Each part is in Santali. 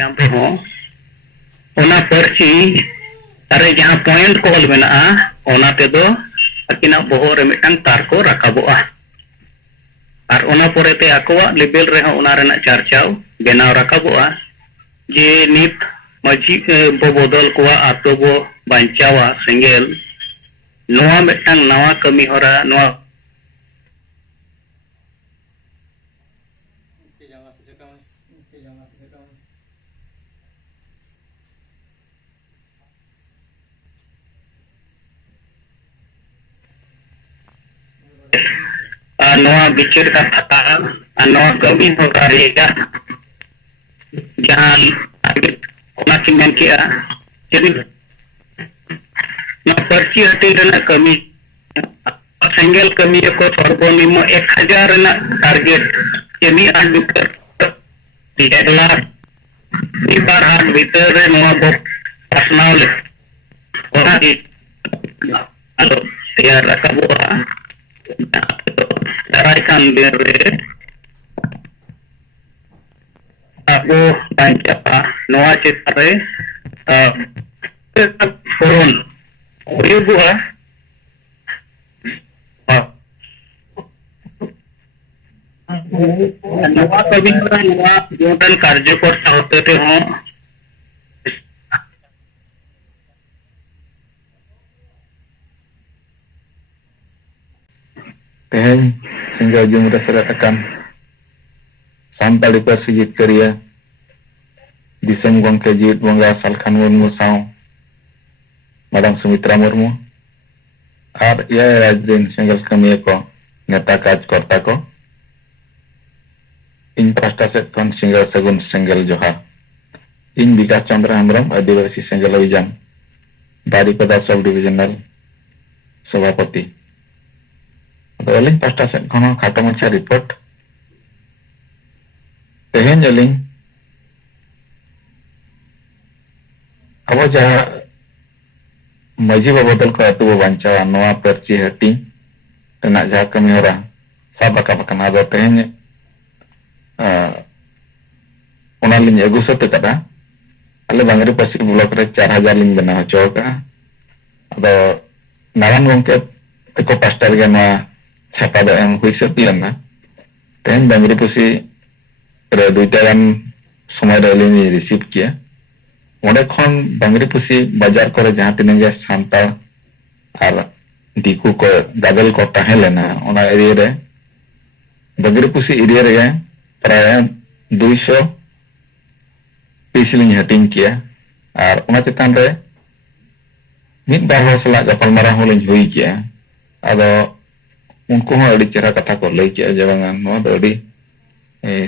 यहाँ पे हो ओना पर्ची अरे जहाँ पॉइंट कॉल में ओना ते दो अकिना बोहो रे मिटन तार को रकाबोआ और ओना पोरेते अकवा लेवल रे हो ओना रेना चर्चाव बेनाव रकाबोआ जे नित मजी बो बदल कोआ आतो बो बांचावा सेंगेल नोआ मिटन नवा कमी होरा नोआ नोआ बिचर का था नोआ कमी होता रहेगा जहाँ ओना चिंगन किया jadi ना पर्ची हटे रना कमी सिंगल कमी को सर्वनिम्न 1000 ना टारगेट jadi आदमी कर 1 लाख बार हाथ भीतर रे नोआ बो पर्सनल ओना di alo tayar rakaboa daraikan bere aku baca noa citare forum oye buah noa kami noa jodan कार्यकर होते थे हो Teheng sehingga jumlah seratakan Santali Persi Jitkaria Disem Gongke Jit Bangga Salkan Murmu Sao Madam Sumitra Murmu Ar ia Rajin Sehingga kami ko Neta Kaj Korta ko In Pasta Setkon Sehingga Segun Sehingga Johar In Bika Chandra Hamram Adivasi Sehingga Wijang Dari Pada Subdivisional Sabapati Aling pasta set kono kata macam report. Tehen jaling. Apa jaha maji babadal ko atu banca noa perci hati. Tenak jaha kami orang. Sabaka pakan ada tehen. Una lin egu sote kata. Ale bangari pasti blok re 4000 lin bena choka. Ado naran gongke teko pasta ge noa siapa ada yang kuisir pian na, ten bangri pusi ada duita kan semua ada ini receive kia, udah kon bangri pusi bajar kore jahat ini guys santal, ar diku ko double kota helena, udah area re, bangri pusi area re ya, perayaan 200 pisiling hating kia, ar udah cetan re, mid bahwa selak kapal marah mulai hui kia, ada उनको हूँ अड़ी चेहरा कथा को लई के जवांगान नोआ दो अड़ी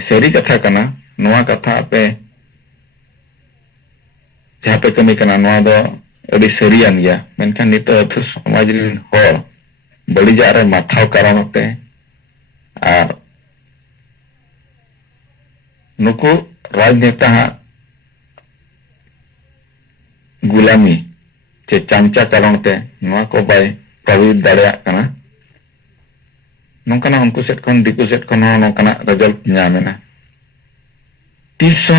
सेरी कथा कना नोआ कथा पे जहाँ पे कमी कना नोआ दो अड़ी सेरियान गया मेनखान नितो अथु समाज रिन होर बड़ी जा रहे माथाव कारण होते और नुको राजनेता गुलामी चे चांचा कारण ते नोआ को बाय प्रवीण दाड़िया कना नौकना उनको सेट कौन दिको सेट कौन हो नौकना रिजल्ट न्यामेना 300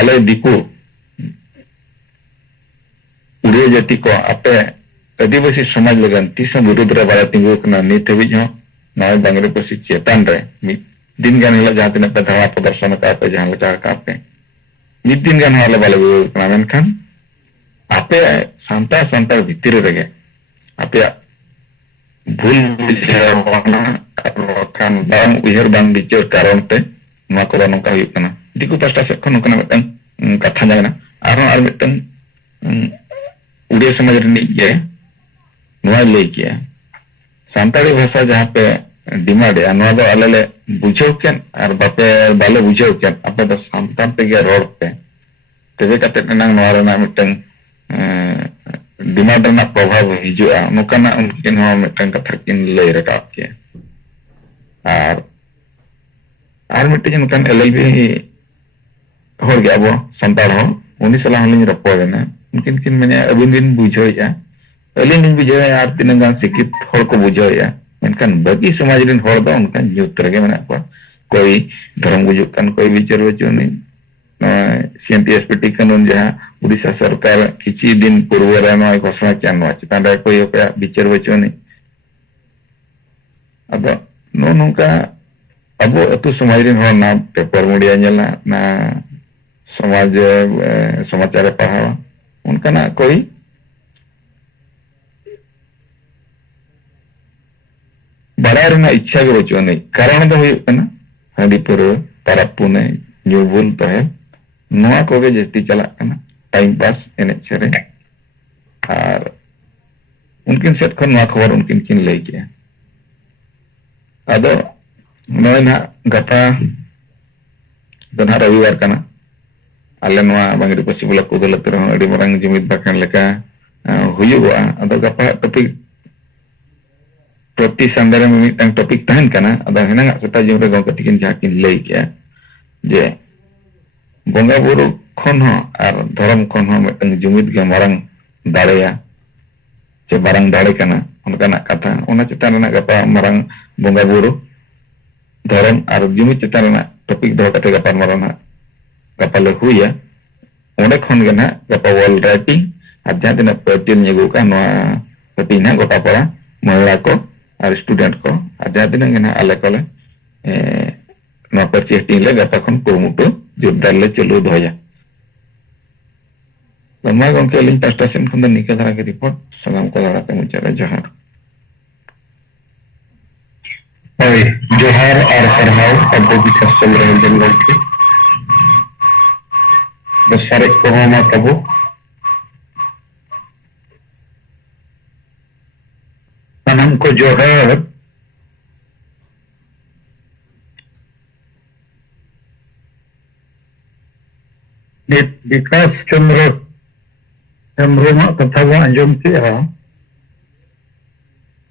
अले दिको उड़े जाति को आपे आदिवासी समाज लगन 300 विरुद्ध रे बारा तिंगु कना नीत हबी हो नय बांग्रे पसी चेतन रे दिन गान हिला जहां तिना पे धवा प्रदर्शन का पे जहां लगा का पे मिद दिन गान हाले बाले कना मेनखान आपे सांता भितिर रेगे आपे भूल kan bang uher bang bicara karon te nua ko nongka huyuk kana diku pasta se kono kana metang katha jana aron ar metang udia samaj rini ye nua lei kia santali bhasha jahan pe dimad ya nua do alale bujhau ken ar bape bale bujhau ken ape do santan te ge ror pe tebe kate nang nua rena metang dimad rena prabhav hijua nokana unkin ho metang katha kin lei rakap kia आर मिट्टी जन kan LLB hor ge abo santal ho uni salah halin rapor na mungkin kin mene abin bin bujho ya alin bin bujho ya ar tinang gan sikit hor ko bujho ya menkan bagi samaj rin hor da unkan yutra ge mena ko कोई धर्म गुजुकान कोई विचार बचुनी सीएमपीएसपीटी कानून जहां उड़ीसा सरकार किसी दिन पूर्व घोषणा किया चितान कोई विचार बचुनी अब नौका अब अतु समाज ना पेपर मीडिया ना समाज समाचार पढ़ा उनका कोई बड़ा इच्छा के बचुनी कारण दो हांडी पुरवा परब पुने न्यूबुल तहे नोआ कोगे जस्ती चला टाइम पास एने सेरे और उनकिन सेट खन नोआ खबर उनकिन किन लई के अदो नोय ना गता दना रविवार कना आले नोआ बांगरी पश्चिम को दलत रह अडी मरंग जुमित बाकन लेका हुयुआ अदो गपा टॉपिक प्रति संदर्भ में मिटंग टॉपिक तहन कना अदो हेना सता जिम रे गंका तिकिन जाकिन लई के जे बोंगा बुरु खन हो और धर्म खन हो मिटंग जुमित के मरंग दाड़ेया चे बारंग दाड़े कना उनका कथा उना चितान ना गपा मरंग बोंगा बुरु धर्म और जुमित चितान ना टॉपिक दो कते गपा मरना गपा ले हुया ओंडे खन गना गपा वॉल राइटिंग और जहां तिना पेटिन नेगु का नो पेटिन गोटा पड़ा महिला को और स्टूडेंट को और जहां तिना गना आले कोले नो परचेस टिंग ले गपा खन कुरुमुटु जोरदार ले चलू दोया लम्मा गंके लिंक स्टेशन खन निके धरा के रिपोर्ट सलाम को लगाते मुझे जोहार ओए जोहार और फरमाओ अब भी चल रहे जंगल के बसारे कोरोना कबो सनम को जोहार विकास चंद्र हेम्ब्रोमा कथा बो आंजम के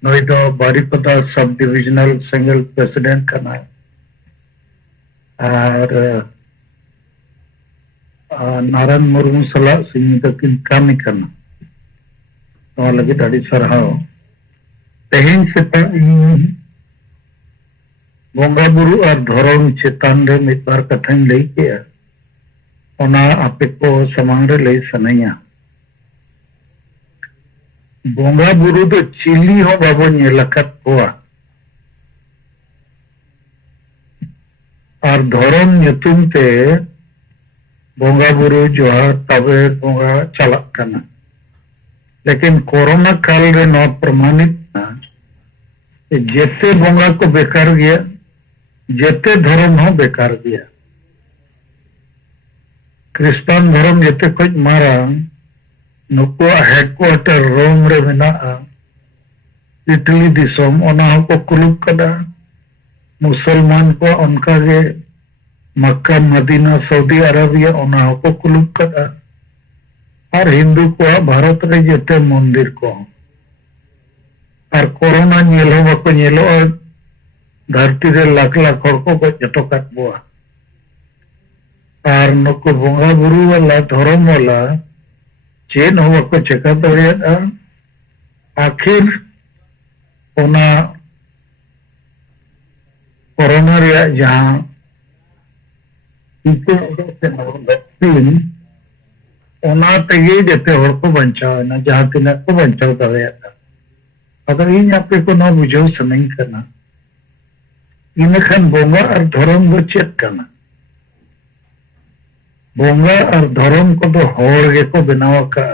नई दो Baripada sub divisional single president करना और नारायण मुर्मू सला सिंह तकिन कामी करना तो लगे दाड़ी सरहाव तेहिन से बोंगा बुरु और धर्म चेतान रे मित बार कथाñ लई के ओना आपे को समांग रे लई सनैया बोंगा बुरु दो चिली हो बाबो नेलकत हुआ और धर्म ᱧᱩᱛᱩᱢ ते बोंगा बुरु जोहार तबे बोंगा चलक कना लेकिन कोरोना काल रे न प्रमाणित ना जेते बोंगा को बेकार गया जेते धर्म हो बेकार गया क्रिस्तान धर्म जेते कुछ मारा नुको हेडक्वार्टर रोम रे मेना इटली दिसोम ओना को कुलुप कदा मुसलमान को उनका के मक्का मदीना सऊदी अरबिया ओना को कुलुप कदा और हिंदू को भारत रे जेते मंदिर को और कोरोना नेलो बको नेलो और धरती रे लाख लाख हर को जटो काट बुआ और नुको बोंगा बुरु वाला धर्म वाला चेन हो को चेका दड़िया आखिर ओना कोरोना रे जहां वैक्सीन ओना तेगे जेते हर को बचाव ना जहां तिना को बचाव दड़िया अगर इन आपे को ना बुझो सनई करना इनखान बोंगा और धर्म दो चेक करना बोंगा और धर्म को तो होड़ गे को बनाव का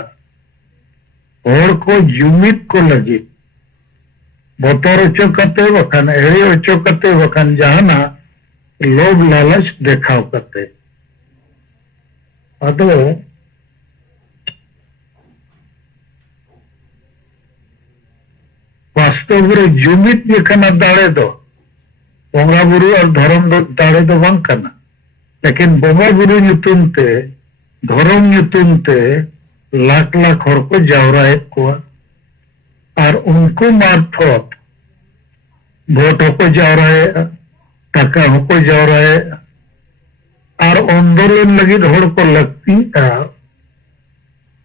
होड़ को जुमित को लगी बतर ओचो कते बखान एड़ी ओचो कते बखान जहाना लोभ लालच देखाव कते अदो वास्तव रे जुमित बेखाना दाड़े दो बोंगा बुरु और धर्म दो दाड़े दो बांग करना लेकिन बोंगा बुरु ᱧᱩᱛᱩᱢ ते धर्म ᱧᱩᱛᱩᱢ ते लाख लाख हर को जावराए को और उनको मार्फत वोट को जावराए टाका को जावराए और आंदोलन लगी हर को लगती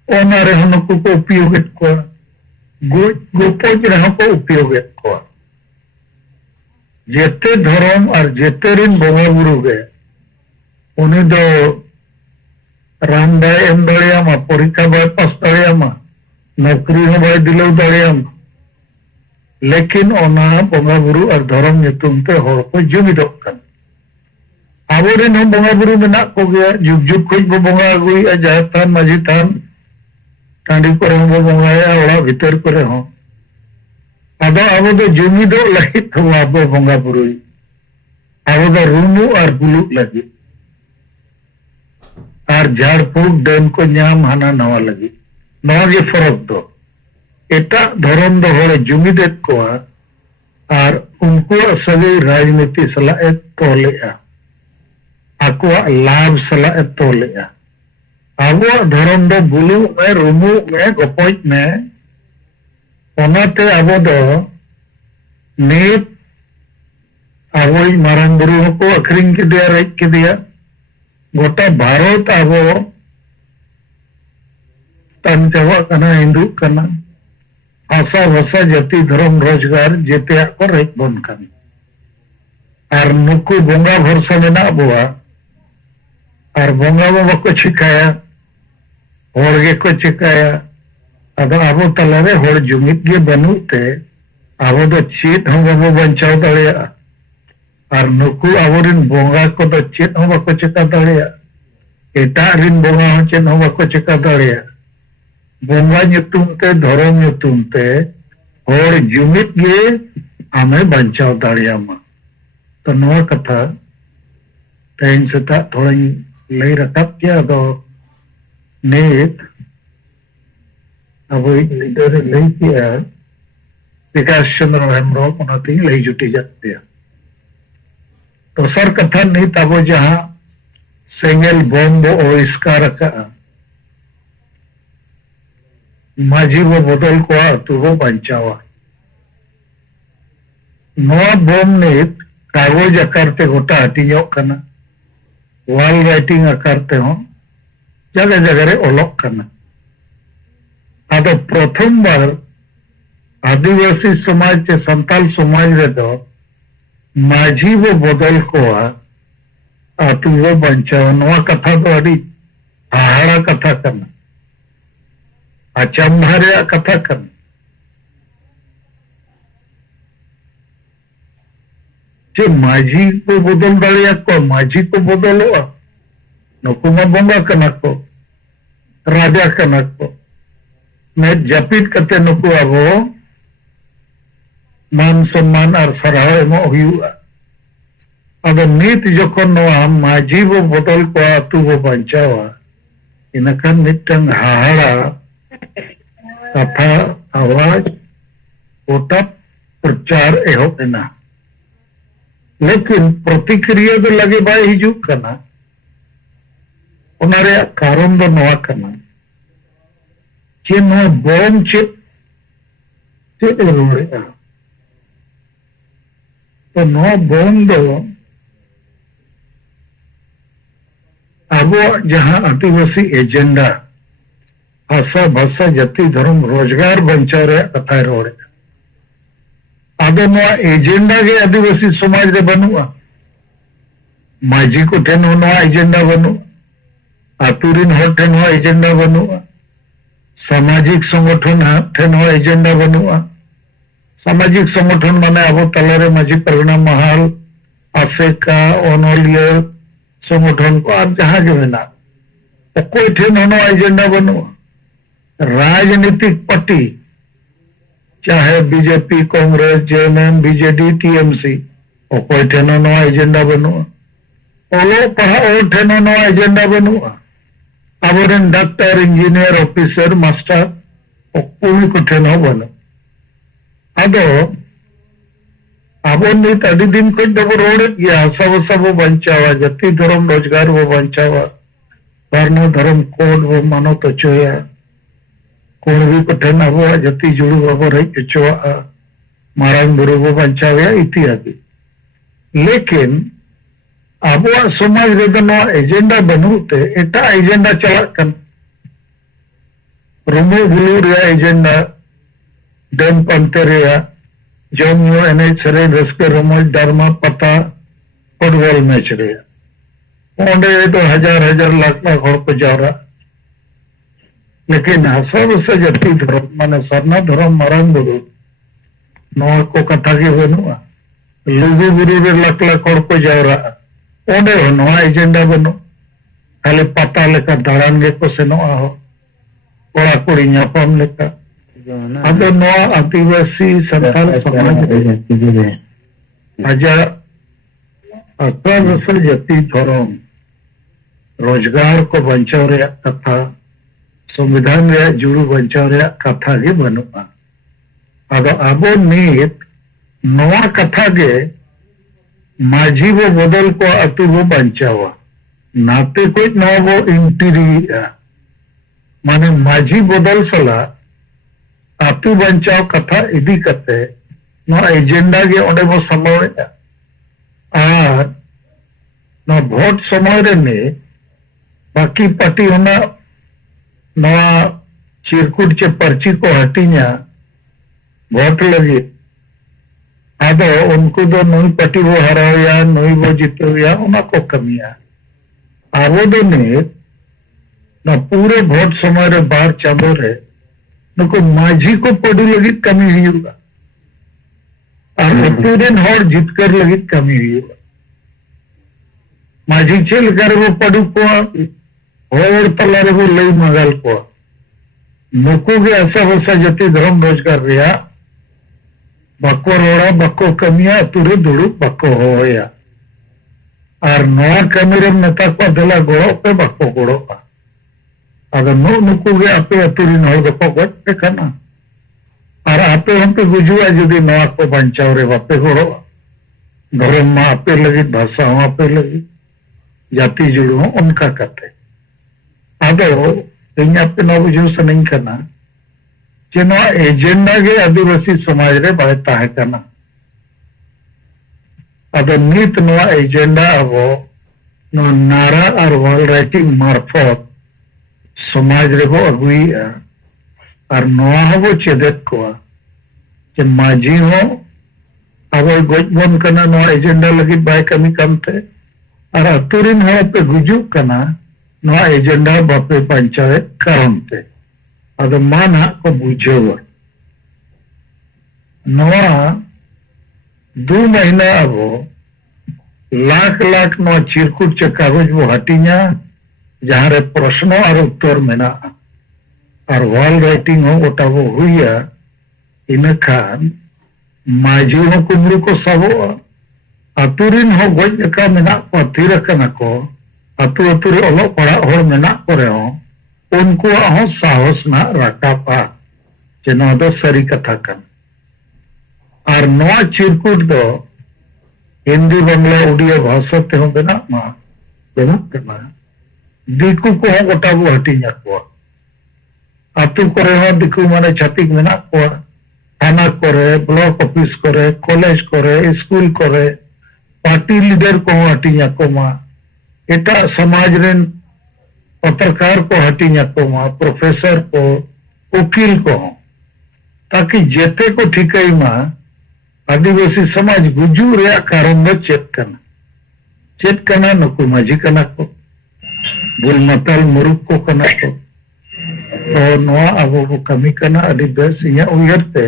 ओना रे हनको को उपयोग को गोपोज रह को उपयोग को जेते धर्म और जेते रिन बोंगा बुरु गे उनी दो राम बाय एम दाड़ियामा परीक्षा बाय पास दाड़ियामा नौकरी हो बाय दिलौ दाड़ियामा लेकिन ओना बोंगा बुरु और धर्म नितुम ते होड़ को जुमिदोग कन आबोरिन हम बोंगा बुरु मेना को गया जुग जुग खोज बो बोंगा अगुई जाहेर थान माझी थान टांडी करे हम बो बोंगाया ओड़ा भीतर करे हम आदो आबो दो जुमिदोग लगित हो आबो बोंगा बुरुई आबो दो रूमु और बुलुक लगी और झाड़ फूक देन को न्याम हाना नवा लगी नवा के फरक दो एटा धर्म दो होड़े जुमिदेत को और उनको सभी राजनीति सलाह तोलेआ आको लाभ सलाह तोलेआ आबो धर्म दो बुलु में रूमु में गपोज में ओनाते आबो दो नीत आबो मारांग बुरु को अखरिंग के दिया रेज के दिया गोटा भारत आबो तन चावा कना हिंदू कना आशा भाषा जाति धर्म रोजगार जेते को रेज बन कन और नुकु बोंगा भरसा मेना अबुआ और बोंगा बाबा को चिकाया होड़गे को चिकाया अदो आबो तलारे होड़ जुमित गे बनुते आबो दो चेत हम बाबो बंचाव दाड़िया और नुकु आबोरिन बोंगा को दो चेत हम बाको चिका दाड़िया एटा रिन बोंगा हम चेत हम बाको चिका दाड़िया बोंगा nyutum te धर्म nyutum te होड़ जुमित गे हमें बंचाव दाड़ियामा तो नवा कथा तेन सेता थोड़ा लई रकाब किया दो नीत अब लीडर लई किया विकास चंद्र हेम्ब्रम उन्होंने लई जुटी जाती है तो सर कथा नीत अब जहां सेंगल बम बो आविष्कार का माझी वो बदल को तू वो बंचावा नवा बम नीत कागज आकारते गोटा हटिंगो कना वाल राइटिंग आकारते हो जगह जगह रे ओलोक कना आदो प्रथम बार आदिवासी समाज के संताल समाज रे दो माझी वो बदल को तू वो बंचाओ नवा कथा तो अड़ी हाहाड़ा कथा करना अचंभा रे कथा करना जे माझी को बदल दाड़िया को माझी को बदलो नुकुमा बोंगा कना को राजा कना को मैं जपित करते नुकु आबो मान सम्मान और सराह एमो हुआ अब नीत जखन नवा माझी वो बदल को तू वो बंचावा इनखान मिटंग हाहाड़ा कथा आवाज गोटा प्रचार एहोब एना लेकिन प्रतिक्रिया तो लगे बाय हिजुक कना उनारे कारण दो नवा कना जे नो बम चे रोड़ेगा तो नो बम दो अब जहां आदिवासी एजेंडा आशा भाषा जाति धर्म रोजगार बंचा रहे कथा रोड़े आदो नवा एजेंडा के आदिवासी समाज रे बनुआ माझी को ठेन नवा एजेंडा बनुआ आतुरिन हर ठेन नवा एजेंडा बनुआ सामाजिक संगठन ठेन नवा एजेंडा बनुआ सामाजिक संगठन माने अब तलारे माझी परगना महाल आसेका ओनोलिया संगठन को आप जहां के बिना कोई ठेन नवा एजेंडा बनुआ राजनीतिक पार्टी चाहे BJP Congress JMM BJD TMC और कोई ठेनो नवा एजेंडा बनुआ ओलो पढ़ा और ठेनो नवा एजेंडा बनुआ आबोरेन डॉक्टर इंजीनियर ऑफिसर मास्टर और कोई को ठेनो बनो आदो आबो नीत अड़ी दिन को दबो रोड या सब बंचावा जाति धर्म रोजगार वो बंचावा वर्ण धर्म कोड वो मानो तो चोया कोणवी को ठेन अब जाति जुड़ू अब रही चोआ मारांग बुरु वो बंचावे इत्यादि लेकिन अब समाज रे दो नवा एजेंडा बनुते एटा एजेंडा चला कन रूमो बुलू रे एजेंडा डेम पंते रे जम ᱧᱩ ᱮᱱᱮᱡ ᱥᱮᱨᱮᱧ ᱨᱟᱹᱥᱠᱟᱹ ᱨᱚᱢᱚᱡ ᱰᱟᱨᱢᱟ ᱯᱟᱛᱟ फुटबॉल मैच रे ओंडे तो हजार हजार लाख लाख हड़ को जावरा लेकिन हसा बसा जाति धर्म माने सरना धर्म मारांग बुरु नवा को कथा के बनुआ लुगु बुरु रे लाख लाख हड़ को जावरा ओंडे नवा एजेंडा बनु खाली पता लेका दाड़ान गे को सेनोआ हो कोड़ा कुड़ी ᱧᱟᱯᱟᱢ लेका अब नवा आदिवासी संताल समाज आजा असल जाति धर्म रोजगार को बचाव रे कथा संविधान रे जुड़ू बचाव रे कथा गे बनुआ आदो आबो नीत नवा कथा गे माझी वो बदल को अतु वो बचावा नाते कोई नवा वो इंटीरियर माने माझी बदल सला अतु बचाव कथा इदी कते नवा एजेंडा गे ओंडे बो समावे और ना भोट समय रे बाकी पार्टी होना नवा चिरकुट चे पर्ची को हटीना भोट लगे आदो उनको दो नई पार्टी वो हराया नई वो जीतोया उना को कमिया आबो दो ने ना पूरे भोट समय रे बार चांदो रे नको माझी को पड़ू लगी कमी हुआ और पूरे हर जितकर लगी कमी हुई माझी चल कर वो पड़ू को और तला रे वो लई मगल को नुको के ऐसा वैसा जति धर्म रोजगार रिया बको रोड़ा बको कमिया तुरे दुड़ू बको होया और नवा कमी रे नेता को दला गोड़ो पे बको गोड़ो का अगर नुको के आपे अतुरी नौ दको गट पे खाना और आपे हम पे गुजुआ जुदी नवा को बचाव रे वापे गोड़ो धर्म में आपे लगी भाषा आपे लगी जाति जुड़ो उनका करते आदो इन आपे नवा बुझू सनिंग करना जे नवा एजेंडा के आदिवासी समाज रे बाय ताहे करना आदो नीत नवा एजेंडा अबो नवा नारा और वॉल राइटिंग मार्फत समाज रे बो अगुई और नवा हबो चेदत को जे माझी हो अब गोजबन कना नवा एजेंडा लगी बाय कमी कमते और अतुरिन हो पे गुजुक कना नवा एजेंडा बापे पंचायत करनते अद माना को बुझेव नवा 2 महीना अब लाख लाख नवा चिरकुट चे कागज वो हटीना जहां रे प्रश्न और उत्तर मेना और वॉल राइटिंग हो गोटा वो हुईया इन खान माझी हो कुमरू को सबो अतुरिन हो गोज का मेना को थीर कना को अतु अतुरे ओलो पड़ा और मेना करे हो उनको हो साहस ना राकापा जेनो दो सरी कथा कन और नवा चिरकुट दो हिंदी बांग्ला उड़िया भाषा ते हो बेना मा बेना करना दिकु को हो गोटा वो हटीना को अतु करे हो दिकु माने छातिक मेना को थाना करे ब्लॉक ऑफिस करे कॉलेज करे स्कूल करे पार्टी लीडर को हटीना को मा एटा समाज रेन पत्रकार को हटीना को मा प्रोफेसर को वकील को ताकि जेते को ठिकाई मा आदिवासी समाज गुजू रे कारण में चेत कना नुकु माझी कना को बुल मतल मुरुक को कना को तो नवा अब कमी कना अभी बेस इया उयरते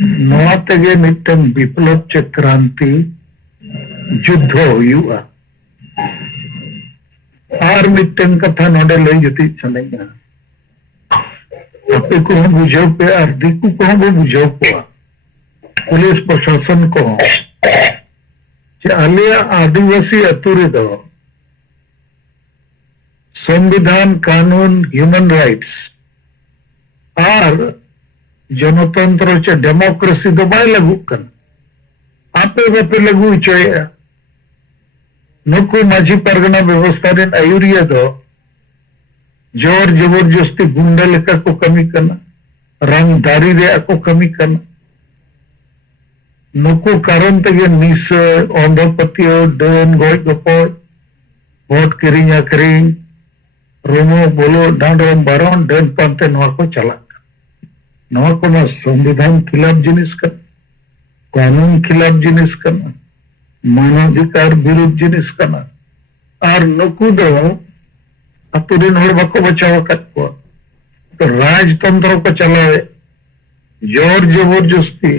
नवा तेगे मिटन विप्लव चे क्रांति युद्ध हुआ और मिटन कथा नोडे ले जुती चलेगा आपे को हम बुझाव पे और दिकु को हम बुझाव पे पुलिस प्रशासन को जे आलिया आदिवासी अतुरे दो संविधान कानून ह्यूमन राइट्स और जनतंत्र चे डेमोक्रेसी दो बाय लगू कन आपे बापे लगू चोया नुकु माझी परगना व्यवस्था रे आयुरिया दो जोर जबरदस्ती गुंडा लेका को कमी करना रंगदारी रे को कमी करना नुकु कारण तेगे निस अंधपतियो डन गोय गपो वोट किरिंग अकरिंग रोमो बोलो डांडोम बारोन डन पंते नवा को चला नवा को ना संविधान खिलाफ जिनिस कर कानून खिलाफ जिनिस कना मानवाधिकार विरुद्ध जिनिस कना और नुकु दो अतुरिन हर बाको बचाव अकत को तो राजतंत्र को चलावे जोर जबरदस्ती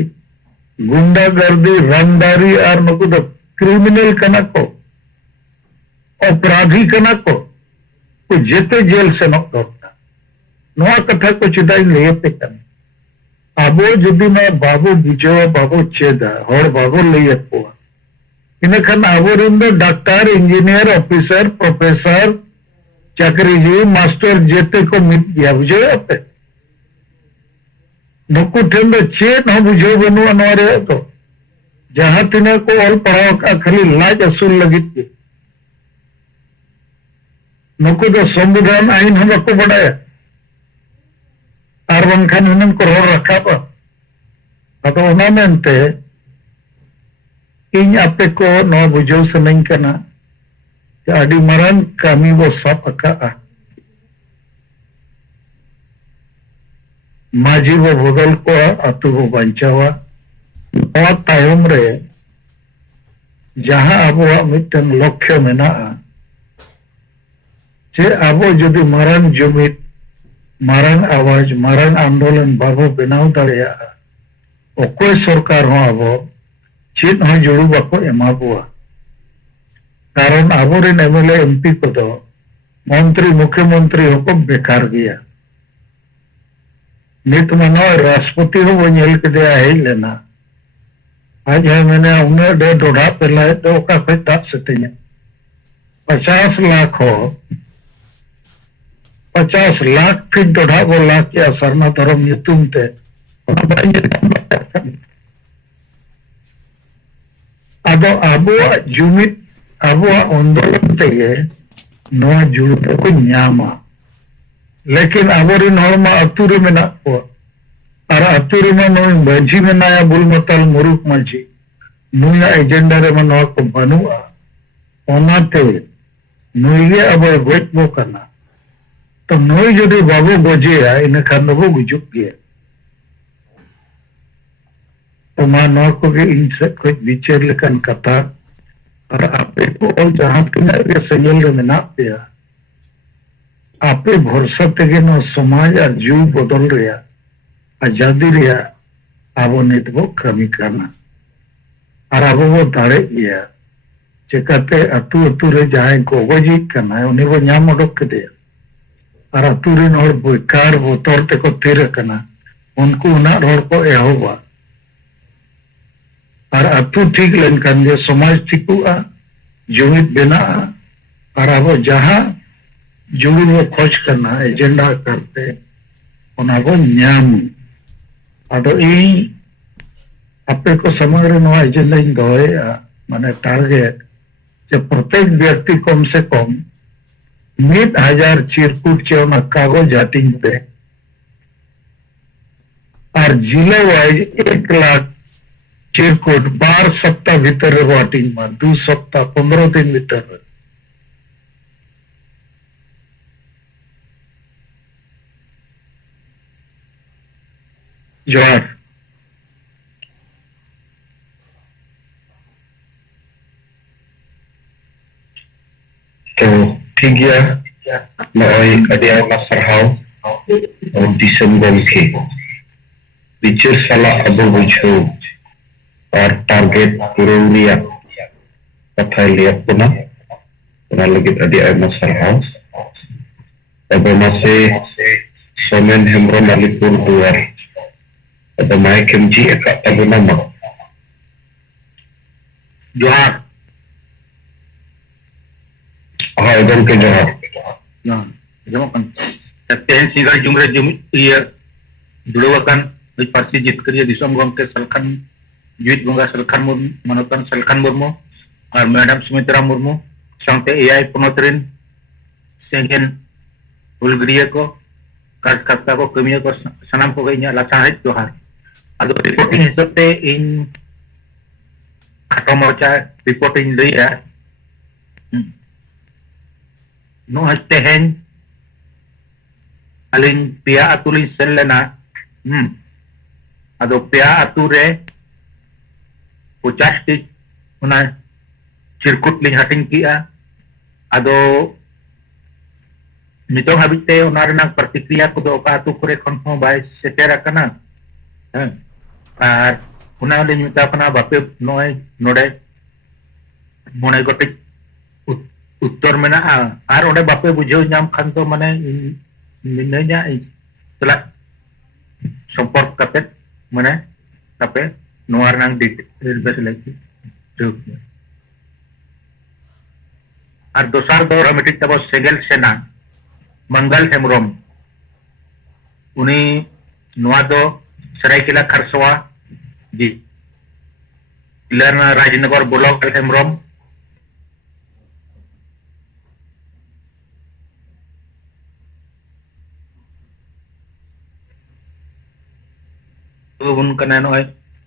गुंडागर्दी रंगदारी और नुकु दो क्रिमिनल कना को अपराधी कना को जेते जेल से नोका नोआ कथा को चिदाई लेते कना आबो जदि मैं बाबू बुझो बाबू चेदा और बाबू लई अपुआ इनखान आबो रिंदो डॉक्टर इंजीनियर ऑफिसर प्रोफेसर चाकरी मास्टर जेते को मिट गया बुझो आपे नुकु ठेन दो चेद हो बुझो बनुआ नोरे तो जहां तिने को ऑल पढ़ाओ का खाली लाज असूल लगित के नुकु दो संविधान आईन हम को बढ़ाया और वनखान उन्हें को रोड रखा पा अतो उन्हें मेंते इन आपे को नो बुझो सनई कना आदि मरन कमी वो सब अका माजी वो बदल को अतु वो बंचावा और तायम रे जहां अबो मिटन लक्ष्य मेना जे अबो जदि मरन जुमित मरन आवाज मरन आंदोलन बाबो बनाव दाड़िया ओकोय सरकार हो अबो चेत हो जुड़ू बाको एमाबुआ कारण आबोरेन एमएलए एमपी को तो मंत्री मुख्यमंत्री होको बेकार गया नित मनो राष्ट्रपति हो वो नेल के दिया है लेना आज है मैंने उन्हें डे डोढ़ा पहला तो का कोई दाप सकते हैं 50 लाख हो 50 लाख के डोढ़ा वो लाख क्या सरना धर्म ये तुम थे अब आबो जुमित आबो आंदोलन ते नो जुड़ते को न्यामा लेकिन आबोरिन हरमा अतुरे में ना को और अतुरे में नो मंझी में ना या बुलमतल मुरुक मंझी नुया एजेंडा रे में नो को बनुआ ओनाते नुये अब गोट बो करना तो नुई जदि बाबू गोजे है इन खान वो गुजुक गया तो मां नो को के इनसे कुछ विचार लेकर कथा और आपे को जहां के संजल रे मेना पे आपे भरोसा तेगे नो समाज और जीव बदल रिया आजादी रिया आबो नित वो कमी करना और आबो वो दाड़े गया चिकाते अतु अतु रे जहां गोगोजी करना है उन्हें वो न्याम उडक के दिया और अतु रे नोड़ बेकार वो तौर ते को तीर करना उनको उना रोड को एहोबा और अतु ठीक लेन कर जो समाज ठीकुआ जुमित बिना और अब जहां जुड़ी वो खोज करना एजेंडा करते उन्हें वो न्याम अदो ई आपे को समग्र नो एजेंडा इन दोए माने टारगेट जब प्रत्येक व्यक्ति कम से कम 1000 चिरकुट चे उन्हें कागज हाटिंग पे और जिले वाइज 1 लाख चिरकुट 12 सप्ताह भीतर वाटिंग में 2 सप्ताह 15 दिन भीतर जोहार तो ठीक गया नॉय अडिया का सरहाव और दिसंबर के विचार साला अबो बुझो और टारगेट पूरा कथा लिया पुनः लगे अभी आयमा सरहाव अब से सोमेन हेम्ब्रम अलीपुर दुआर अब माइक एमजी अब नमा जोहार हाँ एकदम के जोहार जमाkan tehen singgah jumlah ia duluakan parti jitkar dia disom gomke salkan Juit Bunga Salkan Murmu Manokan Salkan Murmu और madam Sumitra Murmu सामते AI पुनोतरिन Schengen उलग्रिया को कार्यकर्ता को कमियों को सनाम को गई लाचा है जोहार अदो रिपोर्टिंग हिसाब से इन खाटो मोर्चा रिपोर्टिंग दी है नो हस्ते हैं अलिन पिया अतुलिन सेल लेना अदो पिया अतुरे 50 टी उना चिरकुट लिंग हटिंग किया आदो नितों हाबिते उना रना प्रतिक्रिया को दो का आतु करे खन हो बाय सेटेर कना हैं आर उना लिंग मिता कना बापे नोय नोडे मोने गोटे उत्तर मेना आर ओडे बापे बुझो नाम खान तो माने निन्या चला संपर्क करते माने तापे नोआर नांग डिटेल बेस लेके जोक आर दोसार दौर मिटिक तब सेगेल सेना मंगल हेमरम उनी नोआ दो सरायकेला खरसवा जी लरना राजनगर ब्लॉक हेमरम तो उनका नॉय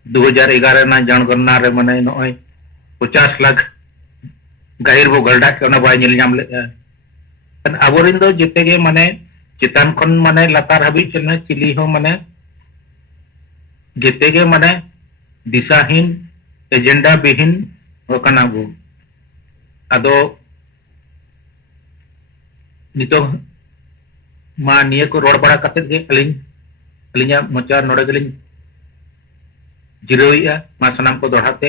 2011 ना जनगणना रे माने नॉय 50 लाख गाहिर बो गलडा के बाय निल नाम ले आबोरिन दो जिते गे माने चितान खन माने लतार हबी चलना चिली हो माने जिते गे माने दिशाहीन एजेंडा बिहीन होकना बो आदो नितो मा निये को रोड बड़ा कते गे अलिंगा मोचा नोडे गलिंग जिरोइया मा सनाम को दोहाते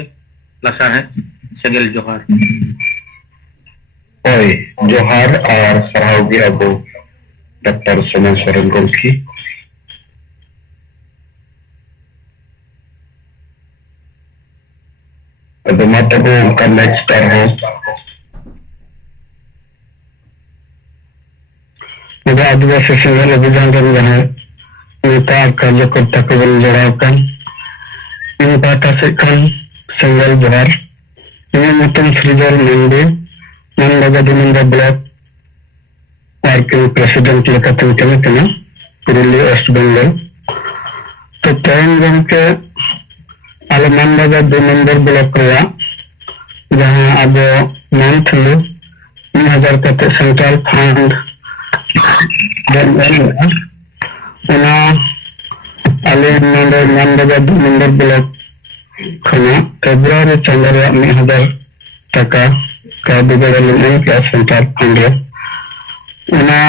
लसा है सेगेल जोहार ओय जोहार और सराहगी अबो डॉक्टर सोमेन सोरेन गोमस्की अब मातबो उनका नेक्स्ट स्टार होस्ट मुझे आदिवासी संघर्ष अभियान के लिए नेता कार्यकर्ता को बल जड़ाकर इन बाता से कल संघर्ष जोहार ini mutum Sridhar Mende yang laga di Menda Block Working President lekatan kena Puruli West Bengal तो तेलंगाना के अलमान लागा दो नंबर ब्लॉक रहा जहाँ अब मंथ में 3000 का सेंट्रल फंड उना अलमान लागा दो नंबर ब्लॉक खाना फेब्रुआरी चंद्र 1000 टका का दिगड़ल का सेंटर फंड उना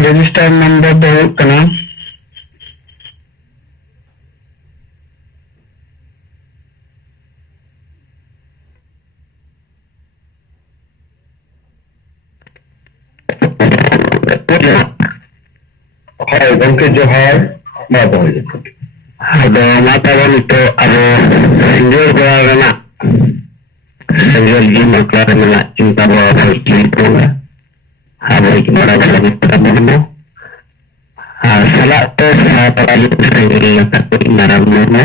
रजिस्टर नंबर दो कना हाय गंके जोहार माता ada mata kan itu ada senjol berana senjol di maklar mana cinta bawa itu ada gimana lagi pertama salah tes apalagi senjol yang tak inaram mana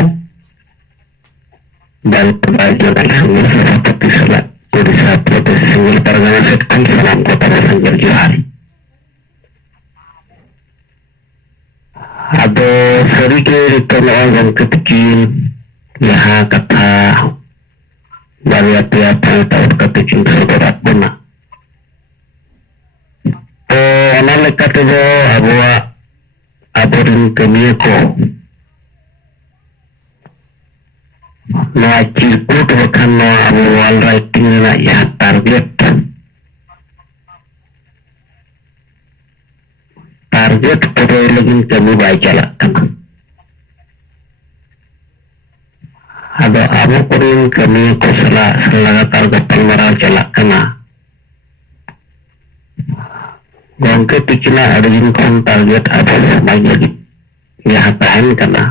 dan pelajaran senjol seperti salah jadi seperti senjol pergana setkan salam kepada senjol jihad ada sedikit temuan kecil ya kata dari apa kecil seberat benar. To anak kata itu aburin kemiako na circuit bukan na wall writing na ya target pada lagi kami baca lah ada apa pun kami kusala selama target pengeral celak kena gongke pikirlah ada income target apa lagi ya tahan kena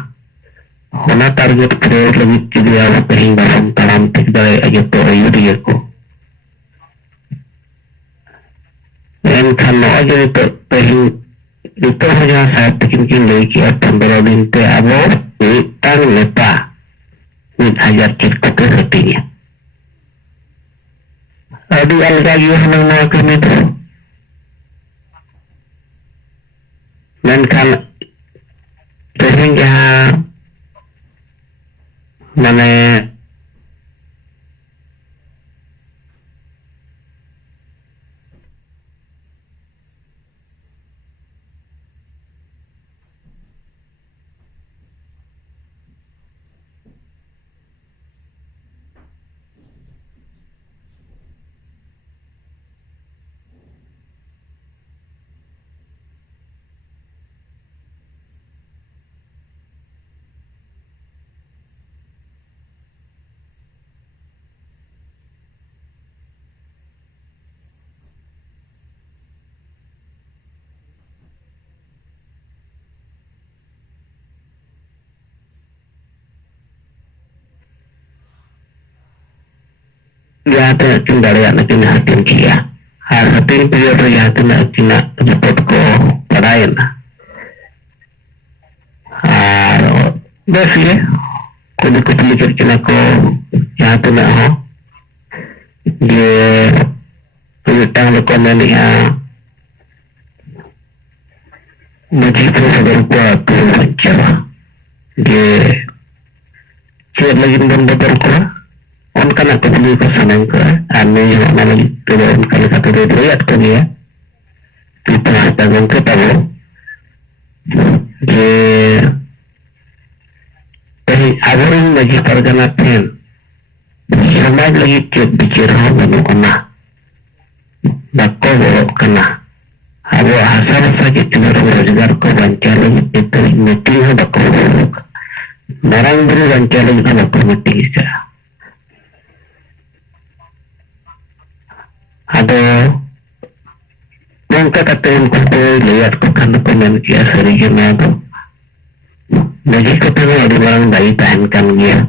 hona target pro lagi jadi apa hingga dalam tidak aja to ayu dia ko dan kalau aja itu itu hanya saya bikin lagi atau binti abo tang lepa hajar cirkut hatinya adi algagi mengenalkan itu dan kalau sehingga mana jahatan akin dari anak ini hatin kia. Hatin period jahatan akin report ko padayan. Besi kudu kudu kena ko jahatan ho. Dia petang dokumen ya. Mesti terus berkuat baca. Dia siap lagi berkuat. Onkan aku beli pesanan ke ane yang mana turun kali satu riwayat ke dia kita dagang ke tahu dia dari awalnya lagi perjalanan sama lagi cek bicara dengan kena bako bolok kena abu asal saja cuma roزگار ko bancar lagi itu mati bako barang beri bancar lagi bako mati bisa. Ada bangka katain kumpul lihat kukan dokumen kia sering ada. Lagi ketemu ada orang bayi tahankan dia.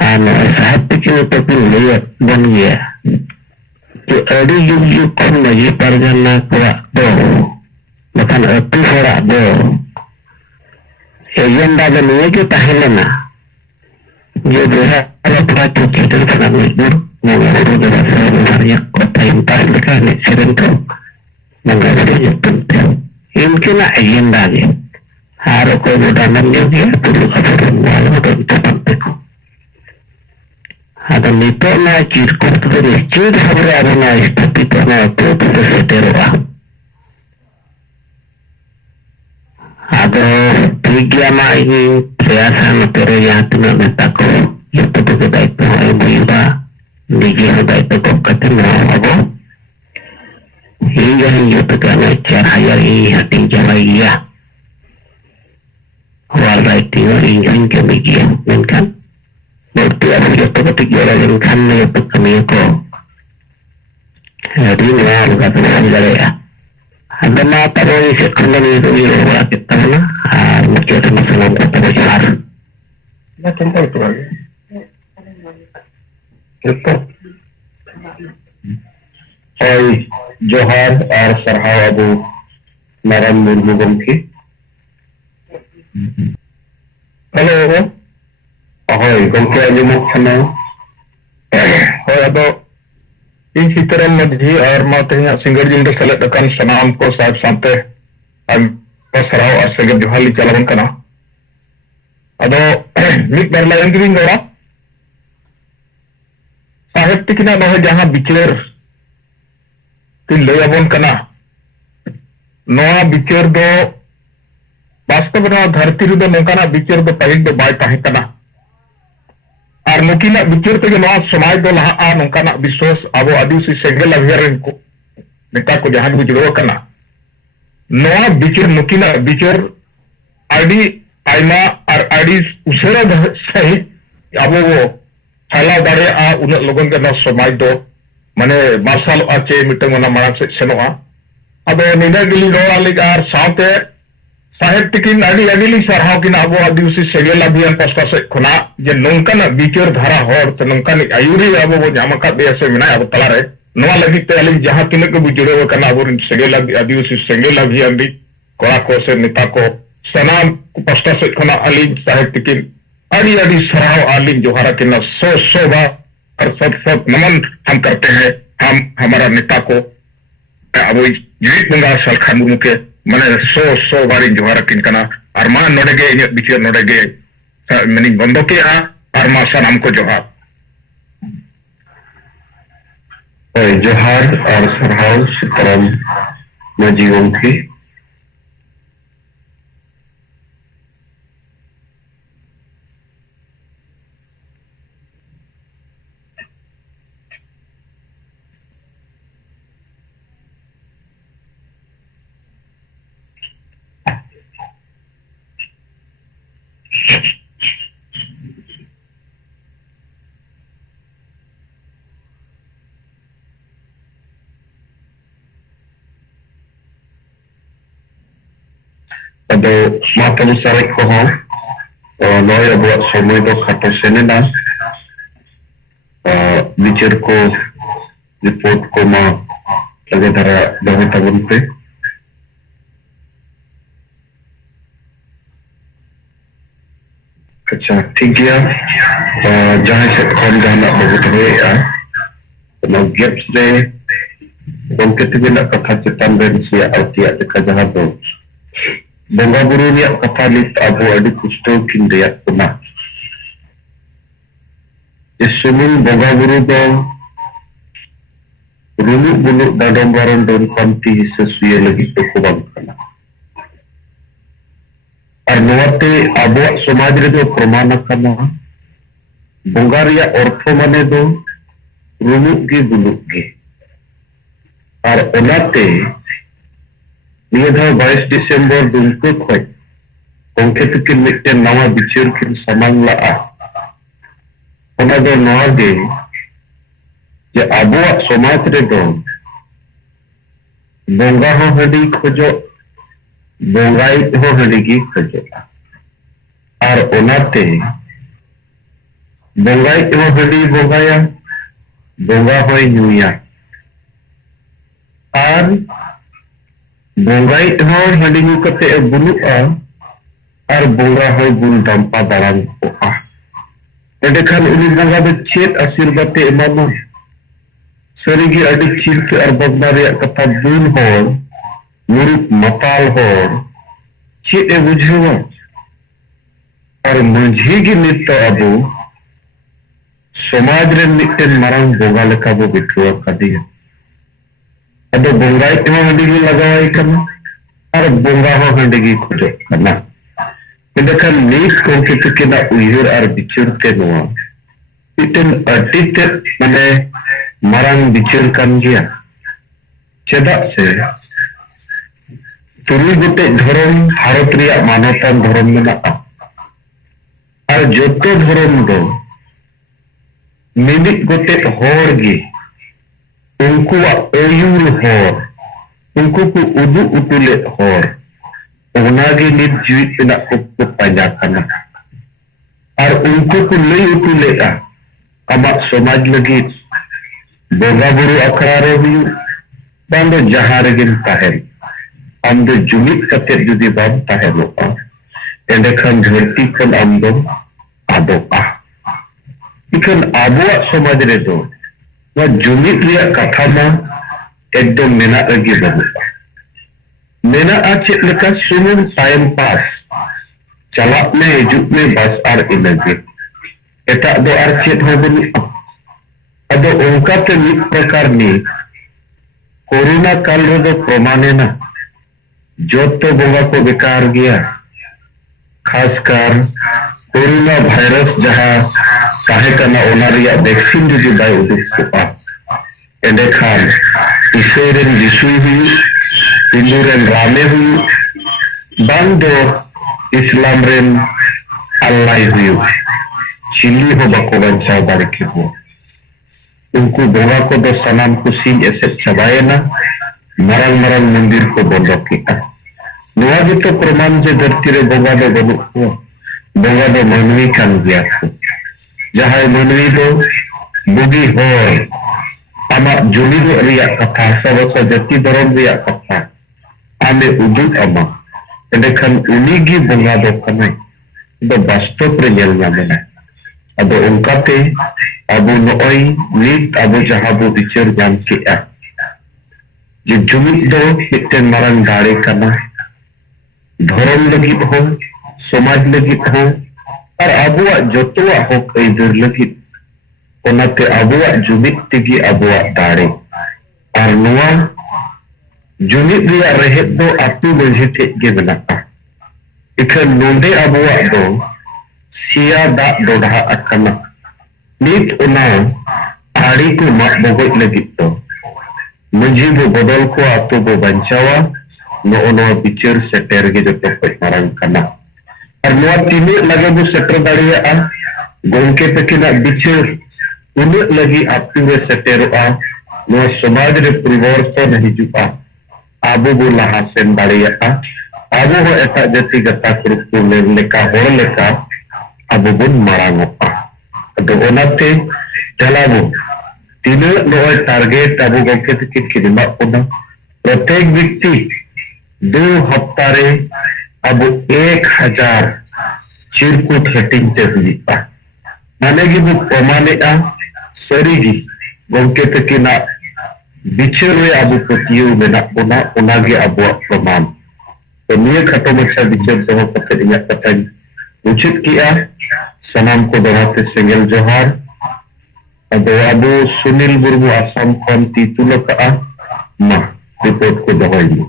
Anak saat itu tapi lihat dan dia. Ada yuk kon lagi perjalanan kuat do. Bukan itu sorak do. Yang dah ni je tahanana. Dia berharap ada cuci dan senang libur. Mengalir dari sebenarnya kota yang pas dekat serentak mengalir yang penting. Mungkin agenda ni harus kemudahan juga perlu aturan walau dan tempat itu. Ada mito na cirkut terus ciri sebenarnya na tapi pernah itu terseterah. Ada tiga ini biasa materi yang tidak takut itu juga itu ibu Digi ada itu kok ketemu apa? Hingga tekan cahaya ini hati jalan iya. Warna itu hingga kemudian kan. Berarti ada satu ketik jalan kan itu kami kok. Jadi ni harus kata jalan ya. Ada mata boleh sekolah itu ya kita na. Macam masalah kata besar. Macam itu lagi. Hai Johar और सरहाव अबू नारायण मुर्मू गमके हेलो ahoy गमके आजमक खाना होय अदो इन सीताराम मध्य और माते सिंगर जिंदा सेलेद अकान सनाम को साथ साथे सरहाव और सगत जोहार ली चलावन कना अदो मिट बार लाइन गिरिंग गौरा साहेब तिकना नहे जहां बिचार कि लयाबन कना नोआ बिचार दो वास्तव में धरती रे नोकाना बिचार दो पहिल दो बाय ताहे कना और नुकिना बिचार ते नोआ समाज दो लहा आ नोकाना विश्वास अबो आदिवासी सेंगल अभियान को नेता को जहां बिजड़ो कना नोआ बिचार नुकिना बिचार आईडी आइमा और आईडी उसेरा सही अबो वो हाला दारे आ उन लोगन के ना समाज दो माने मार्शल आचे मिटंग वना मारा से सेनोआ अबे निना गिली रोला लेगार साथे साहेब तिकिन आडी आडीली सरहाव किना अबो आदिवासी सेगेल अभियान पास्ता से खुना जे नोंकाना बिचार धारा होर त नोंकानी आयुरी अबो वो जामका बेसे मिना अब तलारे नोआ लगी ते अलिन जहां तिने को बिजड़ो कना अबो सेगेल आदिवासी सेगेल अभियान दी कोरा को से नेता को सनाम पास्ता से खुना अलिन साहेब तिकिन आड़ी आड़ी सराव आलिम जोहारा के न सौ बार और सब नमन हम करते हैं हम हमारा नेता को अब जीवित बंगा साल खान मुर्मू के मैंने सौ बार जोहारा किन कना अरमा नोड़ेगे इन बिचार नोड़ेगे मैंने बंदो के आ अरमा सन हमको जोहार जोहार और सरहाव सीताराम मजीवों की Ado mata besar ko ho noy abuat somoi do khato senena विचार को रिपोर्ट को मा लगे धारा दहे तबन पे अच्छा ठीक है जहाँ से कौन जाना बहुत है तो गेप्स दे उनके तिबिना कथा चितान बेन से आउटिया का जहाँ तो बंगा बुरु ने कथा लिस्ट अबो अड़ी पुष्टो किंदिया पुना इस सुमुन बंगा बुरु दो रुनु बुनु दादम बारन दोन पंती हिस्से सुये लगी तो कुबां करना और नवाते अबो समाज रे दो प्रमाण करना बंगा रिया अर्थो माने दो रुनु की बुनु की और ओनाते नियधा 22 दिसंबर दुमको खोय उनके तक मिट्टे नवा बिचर किन समांग ला ओना दो नवा गे जे अबो समाज रे दो बंगा हो हडी खोजो बंगाई हो हडी की खोजो और ओनाते बंगाई हो हडी बंगाया बंगा होय न्यूया और बंगाई हो हडी न्यू कते बुनुआ और बंगा होय बुन दंपा दारान को एडेखान उनी बंगा दो चेत आशीर्वाद ते एमानो सरीगी अडी चिरते और बगना रे कथा बुन होर मुरुक मताल होर चेत ए बुझेवा और मंझी की नित्य अबो समाज रे मिट्टेन मरंग बंगा लेका बो बिठुआ कदी अदो बंगाई हो हंडी की लगावाई करना और बंगा हो हंडी की खोजो करना इधर नीट को के ना उयर और बिचर ते नोआ इतन अटित माने मरंग बिचर kan गया चेदा से तुरी गोटे धर्म भारत रिया मानवतान धर्म मेना और जोते धर्म दो मिनिट गोटे होर गे उनको अयुर होर उनको को उदु उतुले होर ओनागे नित जीवित पेना को पाजा करना और उनको को लई उतुले अमा समाज लगी बंगा बुरु अखड़ा रे हुई बांदो जहां रेगिन ताहेन आम दो जुमित कते जुदी बाम ताहेनो एंडेखान धरती खन आम दो आदोका इखन आबुआ समाज रे दो वा जुमित रिया कथा मा एकदम मेना लगी बनुआ मेना आचे लेका सुमुन टाइम पास चलाप में हिजुक में बस आर इनगे एटा दो आर चेत हो बनुआ अदो उनका ते मित प्रकार नी कोरोना काल रे दो प्रमाणे ना जोतो बंगा को बेकार गया खासकर कोरोना वायरस जहां काहे करना ओनारिया वैक्सीन जो बाय उदुक को एंडेखान इसेरेन विसुई हुई हिंदूरेन रामे हुई बांदो इस्लाम रेन अल्लाह हुई चिल्ली हो बको बंचा दारे के हो उनको बंगा को दो सनाम को सीन ऐसे चबाए ना मरंग मरंग मंदिर को बंदो किया नुआ भी तो प्रमाण जे धरती रे बंगा दो बनु बंगा दो मनवी कान गया जहां मनवी दो बुगी हो आमा जुली दो रिया कथा सबसे जति धर्म रिया कथा आमे उदुक आमा एंडेखान उनीगी बंगा दो कने दो वास्तव रे नेल नामेना अदो उनकाते अबो नोई नीत अबो जहां बो विचार जान के जे जुमित दो मिट्टेन मरंग दाड़े करना धर्म लगी हो समाज लगी हो और अबुआ जोतुआ हो कई दूर लगी ओनाते अबुआ जुमित तेगी अबुआ दाड़े और नुआ जुमित रिया रहेत दो आतु मंझे गे मेनाका इखन नोंदे अबुआ दो सिया दा दोढ़ा अकना नीत उना आड़ी को माक बगोज लगी तो मंझी बो बदल को आतु बो बंचावा नो बिचर सेटर गे जो मारंग करना और नुआ तीने लगे बो सेटर दाड़िया गोंके तकिना बिचर उन लगी आतु रे सेटरोआ नुआ समाज रे परिवर्तन हिजुआ आबो बो लहा सेन दाड़िया आबो हो एटा जति गता कुरुप लेका होर लेका आबो बुन मारांगोआ अदो ओनाते चलाबो तीन नोय टारगेट अब गंके तकिन किनिमा पुना प्रत्येक व्यक्ति 2 हफ्ता रे अब 1000 चिरकुट हेटिंग ते हुईपा माने कि वो प्रमाणिता सरीगी गंके तकिना बिचार रे अब पतियो मेना पुना उनागे अब प्रमाण तो निये खटो मच्छा बिचार दो पते इया पता उचित किया सनाम को दोहराते सेंगल जोहार अब सुनील मुर्मू आसाम खन तीतुल का मा रिपोर्ट को दोहराई